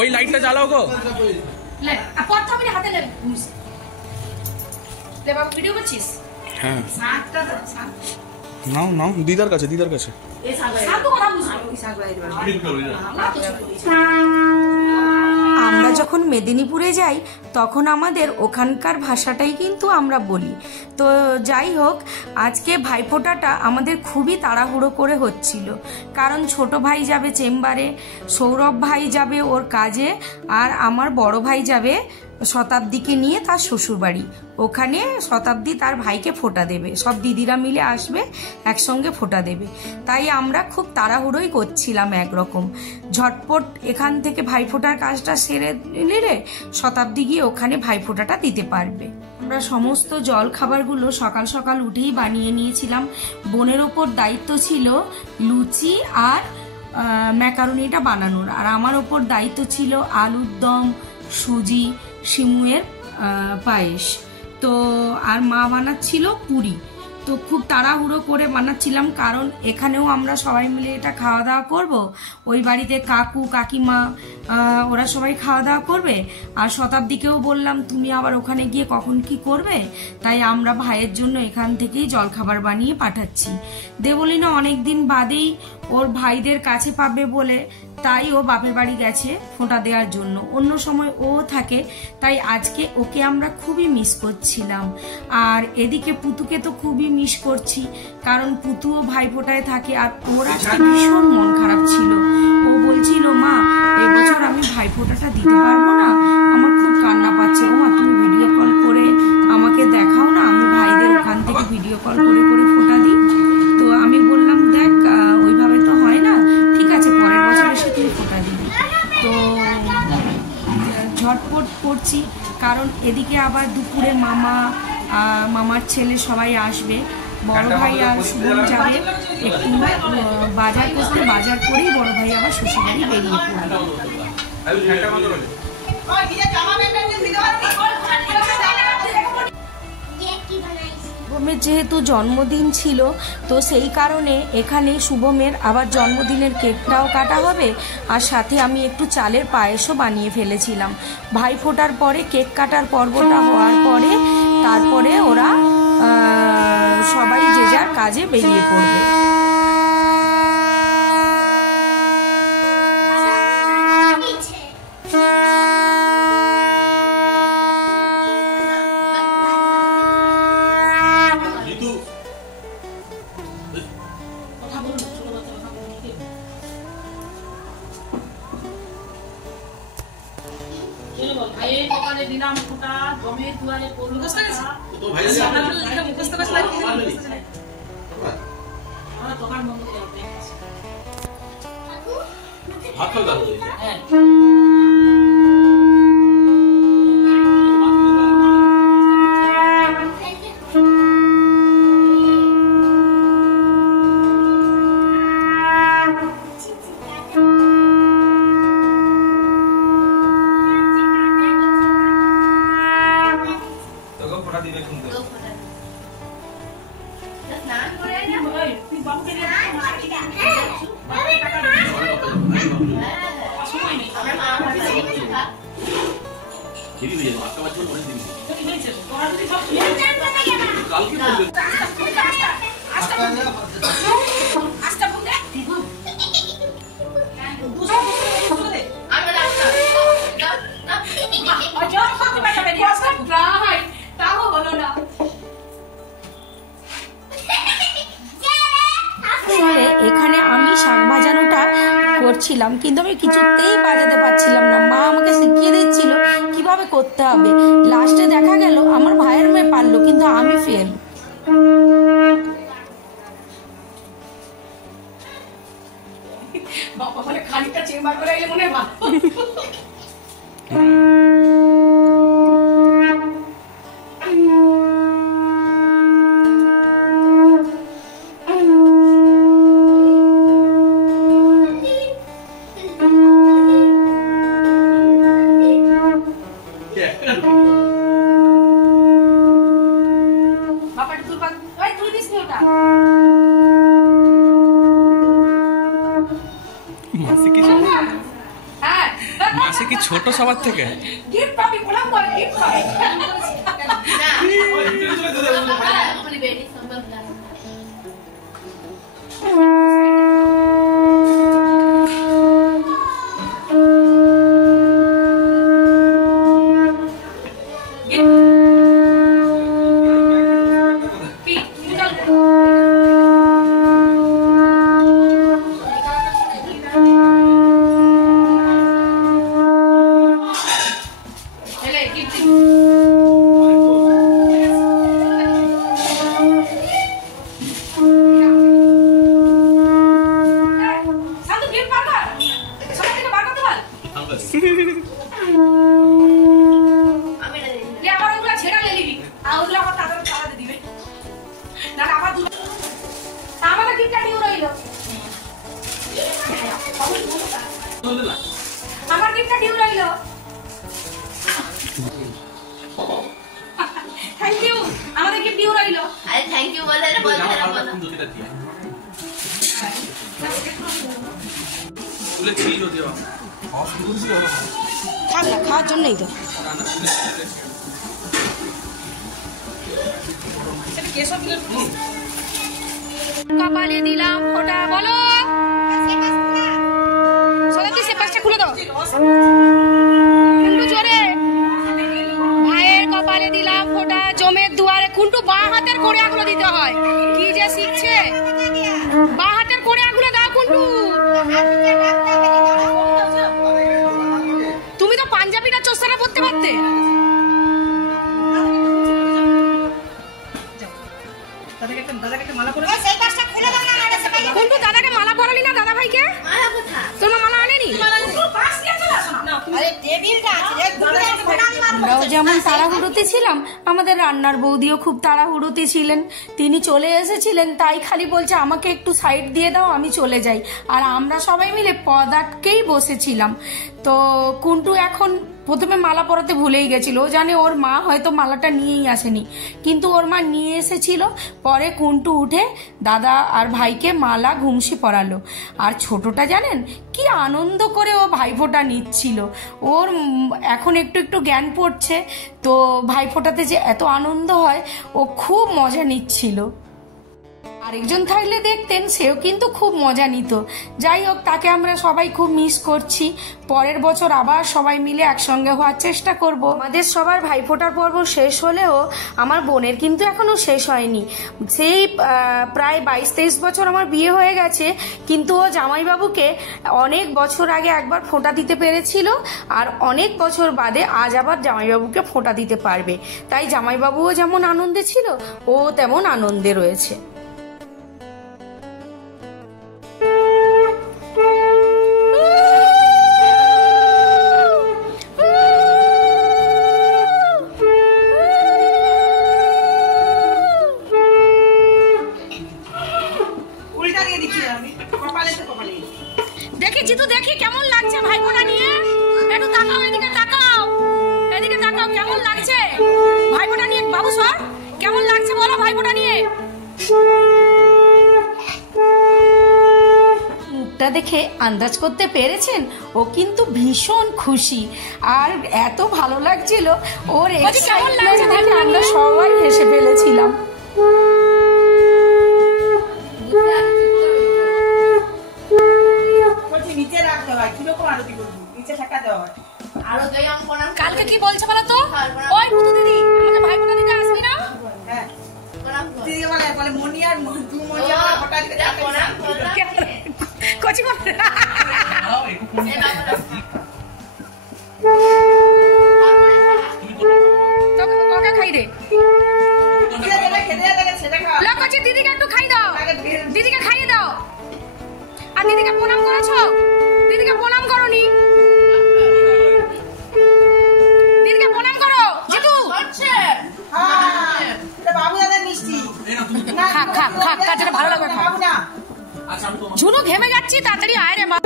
ওই লাইটটা জ্বালাও গো। লে প্রথমে হাতে লে লে বাবা ভিডিও করছিস? হ্যাঁ শাকটা নাও নাও দিদার কাছে এই শাক তো কথা বুঝছো ওই শাক বাইরে আমরা যখন মেদিনীপুরে যাই তখন আমাদের ওখানকার ভাষাটাই কিন্তু আমরা বলি। তো যাই হোক, আজকে ভাইফোঁটাটা আমাদের খুবই তাড়াহুড়ো করে হচ্ছিল, কারণ ছোট ভাই যাবে চেম্বারে, সৌরভ ভাই যাবে ওর কাজে, আর আমার বড় ভাই যাবে শতাব্দীকে নিয়ে তার শ্বশুরবাড়ি। ওখানে শতাব্দী তার ভাইকে ফোঁটা দেবে, সব দিদিরা মিলে আসবে, একসঙ্গে ফোঁটা দেবে। তাই আমরা খুব তাড়াহুড়োই করছিলাম একরকম। ঝটপট এখান থেকে ভাইফোঁটার কাজটা সেরে নিলে শতাব্দী গিয়ে ওখানে ভাইফোঁটাটা দিতে পারবে। আমরা সমস্ত জল খাবারগুলো সকাল সকাল উঠেই বানিয়ে নিয়েছিলাম। বোনের ওপর দায়িত্ব ছিল লুচি আর ম্যাকারনিটা বানানোর, আর আমার ওপর দায়িত্ব ছিল আলুর দম, সুজি, শিমুয়ের পায়েস। তো আর মা বানাচ্ছিল পুরি। তো খুব তাড়াহুড়ো করে বানাচ্ছিলাম, কারণ এখানেও আমরা সবাই মিলে এটা খাওয়া দাওয়া করব। ওই বাড়িতে কাকু কাকিমা ওরা সবাই খাওয়া দাওয়া করবে। আর শতাব্দীকেও বললাম তুমি আবার ওখানে গিয়ে কখন কি করবে, তাই আমরা ভাইয়ের জন্য এখান থেকেই জলখাবার বানিয়ে পাঠাচ্ছি। দেবলীনা অনেকদিন বাদেই ওর ভাইদের কাছে পাবে বলে তাই ও বাপের বাড়ি গেছে ফোঁটা দেওয়ার জন্য। অন্য সময় ও থাকে, তাই আজকে ওকে আমরা খুবই মিস করছিলাম। আর এদিকে পুতুকে তো খুবই মিস করছি, কারণ পুতুও ভাইফোঁটায় থাকে, আর ওর আজকে ভীষণ মন খারাপ ছিল। ও বলছিল মা এবছর আমি ভাইফোঁটাটা দিতে পারবো না, আমার খুব কান্না পাচ্ছে। ও মা তুমি ভিডিও কল করে আমাকে দেখাও না, আমি ভাইদের ওখান থেকে ভিডিও কল করে করে ফোঁটা দিই। তো আমি বললাম দেখ ওইভাবে তো হয় না, ঠিক আছে পরের বছর এসে তুই ফোঁটা দিবি। তো ঝটপট করছি, কারণ এদিকে আবার দুপুরে মামার ছেলে সবাই আসবে। বড় ভাই আর শুভম যাবে একটু বাজার করতে, বাজার করেই বড় ভাই আবার শ্বশুরবাড়ি বেরিয়ে পড়বে। শুভমের যেহেতু জন্মদিন ছিল, তো সেই কারণে এখানে শুভমের আবার জন্মদিনের কেকটাও কাটা হবে, আর সাথে আমি একটু চালের পায়েসও বানিয়ে ফেলেছিলাম। ভাইফোঁটার পরে কেক কাটার পর্বটা হওয়ার পরে তারপরে ওরা সবাই যে যার কাজে বেরিয়ে পড়বে। দিলাম ফোঁটা গমের দুয়ারে পড়লো দোকান বন্ধ করে এখানে আমি শাক ভাজানোটা করছিলাম, কিন্তু আমি কিছুতেই বাজাতে পারছিলাম না। মা আমাকে শিখিয়ে দিচ্ছিল কিভাবে করতে হবে। লাস্টে দেখা গেল আমার ভাইয়ের মেয়ে পারলো, কিন্তু আমি ফেল। বাবা মানে খানিকটা চেম্বার করে এলে মনে হয় মাসে কি ছোট সবার থেকে? গিফট পাবি, প্রণাম করে গিফট পাবি। আমার গিফটটা ডিউ রইল। থ্যাংক ইউ, আমাদের গিফট ডিউ রইল। আরে থ্যাংক ইউ বলে রে, বল রে, বল। তুলে ছিল দেওয়া থাক না, খাওয়ার জন্যই তো। কপালে দিলাম ফোঁটা, বলো সবাই সে পাশটা খুলে দাও কুন্টু জোরে। ভাইয়ের কপালে দিলাম ফোঁটা, জমের দুয়ারে। কুন্টু বাঁ হাতের কোড়িয়াগুলো দিতে হয়, কি যে শিখছে। বাঁ হাতের কোড়িয়াগুলো দাও কুন্টু। তুমি তো পাঞ্জাবিটা চোস্তাটা পরতে পারতে। কুন্টু দাদাকে মালা পরালি না, দাদা ভাইকে তোমার মালা আনেনি। আমরাও যেমন তাড়াহুড়োতে ছিলাম, আমাদের রান্নার বৌদিও খুব তাড়াহুড়োতে ছিলেন। তিনি চলে এসেছিলেন, তাই খালি বলছে আমাকে একটু সাইড দিয়ে দাও, আমি চলে যাই। আর আমরা সবাই মিলে পদ আটকেই বসেছিলাম। তো কুন্টু এখন প্রথমে মালা পরাতে ভুলেই গেছিল, ও জানে ওর মা হয়তো মালাটা নিয়েই আসেনি, কিন্তু ওর মা নিয়ে এসেছিল। পরে কুন্টু উঠে দাদা আর ভাইকে মালা ঘুমসি পরালো। আর ছোটটা জানেন কি আনন্দ করে ও ভাইফোঁটা নিচ্ছিল। ওর এখন একটু একটু জ্ঞান পড়ছে, তো ভাইফোঁটাতে যে এত আনন্দ হয় ও খুব মজা নিচ্ছিল। আরেকজন থাকলে দেখতেন, সেও কিন্তু খুব মজা নিত। যাই হোক, তাকে আমরা সবাই খুব মিস করছি। পরের বছর আবার সবাই মিলে একসঙ্গে হওয়ার চেষ্টা করব। আমাদের সবার ভাইফোঁটার পর্ব শেষ হলেও আমার বোনের কিন্তু এখনো শেষ হয়নি। সেই প্রায় 22-23 বছর আমার বিয়ে হয়ে গেছে, কিন্তু ও জামাইবাবুকে অনেক বছর আগে একবার ফোঁটা দিতে পেরেছিল, আর অনেক বছর বাদে আজ আবার জামাইবাবুকে ফোঁটা দিতে পারবে। তাই জামাইবাবুও যেমন আনন্দে ছিল, ও তেমন আনন্দে রয়েছে। দেখি জিতু, দেখি কেমন লাগছে ভাইফোঁটা নিয়ে। একটু তাকাও, এদিকে তাকাও, এদিকে তাকাও, কেমন লাগছে ভাইফোঁটা নিয়ে। বাবু সর, কেমন লাগছে বলো ভাইফোঁটা নিয়ে। মুখটা দেখে আন্দাজ করতে পেরেছেন, ও কিন্তু ভীষণ খুশি। আর এত ভালো লাগছিল ওর এক্সাইটমেন্ট দেখে আমরা সবাই হেসে ফেলেছিলাম। কালকে কি বলছে বলো তো? ওই পুতু দিদি, আমাকে ভাইফোঁটা দিতে আসবি না? কচি করে ওকে খাই দে। কচি দিদিকে একটু খাই দাও, দিদিকে খাইয়ে দাও। আর দিদিকে প্রণাম করেছো? দিদিকে প্রণাম করনি? দিদিকে প্রণাম করো জিতু। ভালো লাগবে। ঝুনু ঘেমে যাচ্ছি, তাড়াতাড়ি আয় রে মা।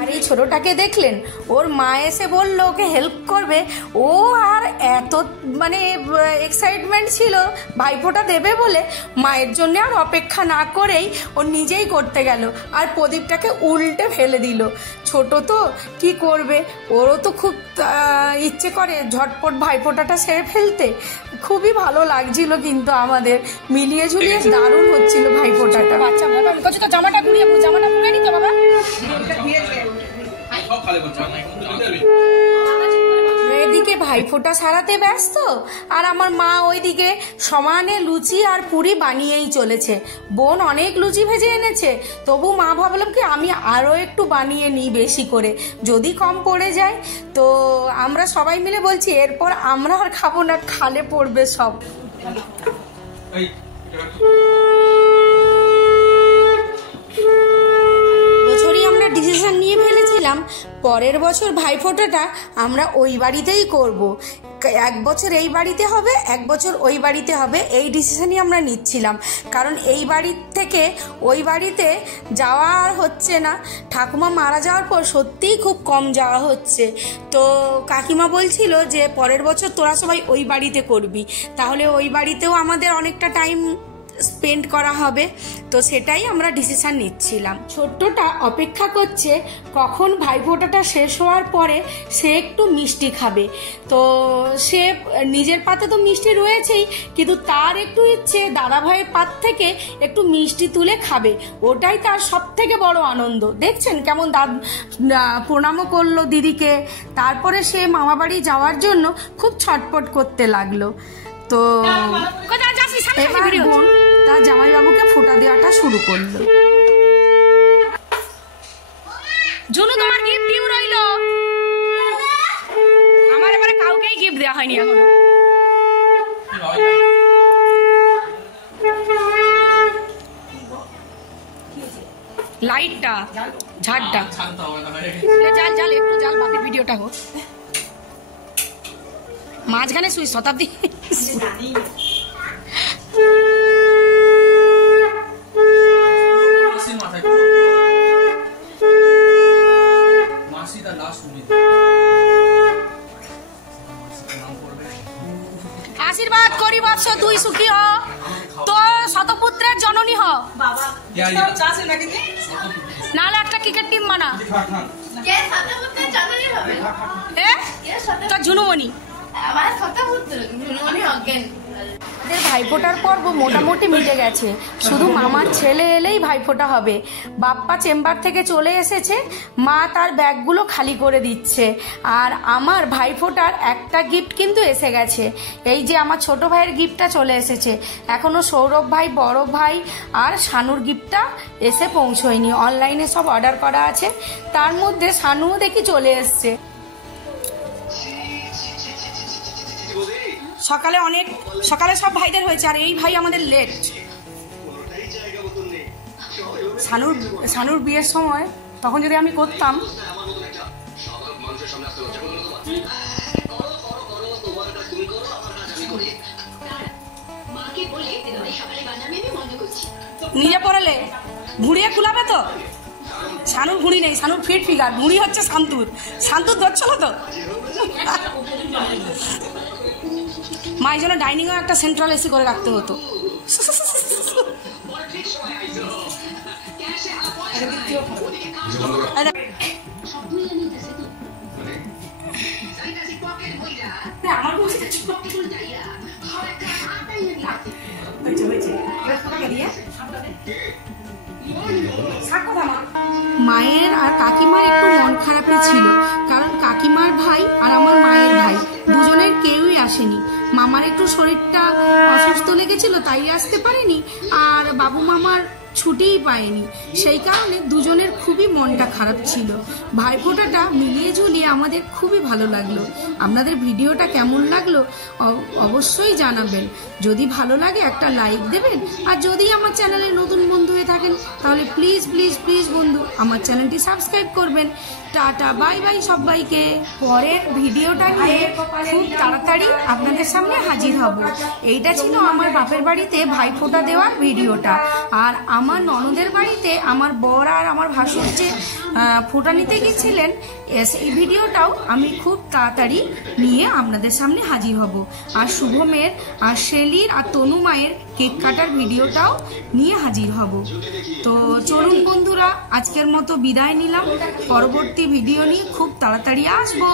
আর এই ছোটটাকে দেখলেন, ওর ওর মা এসে বললো ওকে হেল্প করবে, ও আর এত মানে এক্সাইটমেন্ট ছিল ভাইফোঁটা দেবে বলে, মায়ের জন্য আর অপেক্ষা না করেই ও নিজেই করতে গেল আর প্রদীপটাকে উল্টে ফেলে দিল। ছোট তো কি করবে, ওরও তো খুব ইচ্ছে করে ঝটপট ভাইফোঁটাটা সেরে ফেলতে। খুবই ভালো লাগছিল কিন্তু আমাদের মিলিয়ে ঝুলিয়ে দারুণ হচ্ছিল ভাইফোঁটাটা। বাচ্চা ভালো করছে তো, জামাটা ঘুরিয়ে জামাটা পরে নিতে বাবা। এদিকে ভাইফোঁটা সারাতে ব্যস্ত আর আমার মা ওইদিকে সমানে লুচি আর পুরি বানিয়েই চলেছে। বোন অনেক লুচি ভেজে এনেছে, তবু মা ভাবলাম কি আমি আরও একটু বানিয়ে নিই বেশি করে, যদি কম পড়ে যায়। তো আমরা সবাই মিলে বলছি এরপর আমরা আর খাবো না, খালে পড়বে সব। বছরই আমরা ডিসিশন নিয়ে ফেলেছিলাম পরের বছর ভাইফোঁটাটা আমরা ওই বাড়িতেই করব। এক বছর এই বাড়িতে হবে, এক বছর ওই বাড়িতে হবে, এই ডিসিশনই আমরা নিচ্ছিলাম। কারণ এই বাড়ির থেকে ওই বাড়িতে যাওয়া আর হচ্ছে না, ঠাকুমা মারা যাওয়ার পর সত্যিই খুব কম যাওয়া হচ্ছে। তো কাকিমা বলছিল যে পরের বছর তোরা সবাই ওই বাড়িতে করবি, তাহলে ওই বাড়িতেও আমাদের অনেকটা টাইম স্পেন্ড করা হবে। তো সেটাই আমরা ডিসিশন নিচ্ছিলাম। ছোট্টটা অপেক্ষা করছে কখন ভাইফোঁটাটা শেষ হওয়ার পরে সে একটু মিষ্টি খাবে। তো সে নিজের পাতে তো মিষ্টি রয়েছেই, কিন্তু তার একটু ইচ্ছে দাদা ভাইয়ের পাত থেকে একটু মিষ্টি তুলে খাবে, ওটাই তার সব থেকে বড় আনন্দ। দেখছেন কেমন প্রণামও করলো দিদিকে, তারপরে সে মামা বাড়ি যাওয়ার জন্য খুব ছটপট করতে লাগলো। তো এবার বোন তার জামাইবাবুকে ফোঁটা দেওয়াটা শুরু করলো। জুনু তোমার গিফট ডিউ রইল, আমার এবারে কাউকেই গিফট দেওয়া হয়নি এখনো। লাইটটা ঝাড়টা জাল জাল একটু জাল, বাপের ভিডিওটা হোক মাঝখানে সুই শতাব্দী। আশীর্বাদ করি বৎস তুই সুখী হ, তোর শতপুত্রের জননী হ, নাহলে একটা ক্রিকেট টিম বানা। কে শতপুত্রের জননী হবে? তোর ঝুনুমণি। আমার শতপুত্র ঝুনুমণি অজ্ঞান। ভাইফোঁটার পর্ব মোটামুটি মিটে গেছে, শুধু মামার ছেলে এলেই ভাইফোঁটা হবে। বাপ্পা চেম্বার থেকে চলে এসেছে, মা তার ব্যাগগুলো খালি করে দিচ্ছে। আর আমার ভাইফোঁটার একটা গিফট কিন্তু এসে গেছে, এই যে আমার ছোট ভাইয়ের গিফটটা চলে এসেছে। এখনো সৌরভ ভাই, বড় ভাই আর শানুর গিফটটা এসে পৌঁছয়নি, অনলাইনে সব অর্ডার করা আছে। তার মধ্যে শানুও দেখি চলে এসছে। সকালে সব ভাইদের হয়েছে আর এই ভাই আমাদের লেট। শানুর বিয়ের সময় তখন যদি আমি করতাম, নিজে পড়ালে ঘুরিয়ে কুলাবে তো। শানুর ঘুড়ি নেই, শানুর ফিট ফিগার, ঘুড়ি হচ্ছে শান্তুর ধরছিল তো। মায়ের জন্য ডাইনিংও একটা সেন্ট্রাল এসি করে রাখতে হতো। মায়ের আর কাকিমার একটু মন খারাপই ছিল, কারণ কাকিমার ভাই আর আমার মায়ের ভাই দুজনের কেউই আসেনি। মামার একটু শরীরটা অসুস্থ লেগেছিল, তাই আসতে পারেনি, আর বাবু মামার ছুটিই পায়নি, সেই কারণে দুজনের খুবই মনটা খারাপ ছিল। ভাইফোঁটাটা মিলিয়ে ঝুলিয়ে আমাদের খুবই ভালো লাগলো। আপনাদের ভিডিওটা কেমন লাগলো অবশ্যই জানাবেন। যদি ভালো লাগে একটা লাইক দেবেন, আর যদি আমার চ্যানেলে নতুন বন্ধু হয়ে থাকেন তাহলে প্লিজ প্লিজ প্লিজ বন্ধু আমার চ্যানেলটি সাবস্ক্রাইব করবেন। টাটা, বাই বাই সবাইকে। পরের ভিডিওটা নিয়ে খুব তাড়াতাড়ি আপনাদের সামনে হাজির হব। এইটা ছিল আমার বাপের বাড়িতে ভাইফোঁটা দেওয়ার ভিডিওটা, আর আমার ননদের বাড়িতে আমার বর আর আমার ভাসুর যে ফোঁটা নিতে গিয়েছিলেন এই ভিডিওটাও আমি খুব তাড়াতাড়ি নিয়ে আপনাদের সামনে হাজির হব। আর শুভমের আর শেলির আর তনু মায়ের কেক কাটার ভিডিওটাও নিয়ে হাজির হব। তো চলুন বন্ধুরা, আজকের মতো বিদায় নিলাম। পরবর্তী ভিডিও নিয়ে খুব তাড়াতাড়ি আসবো।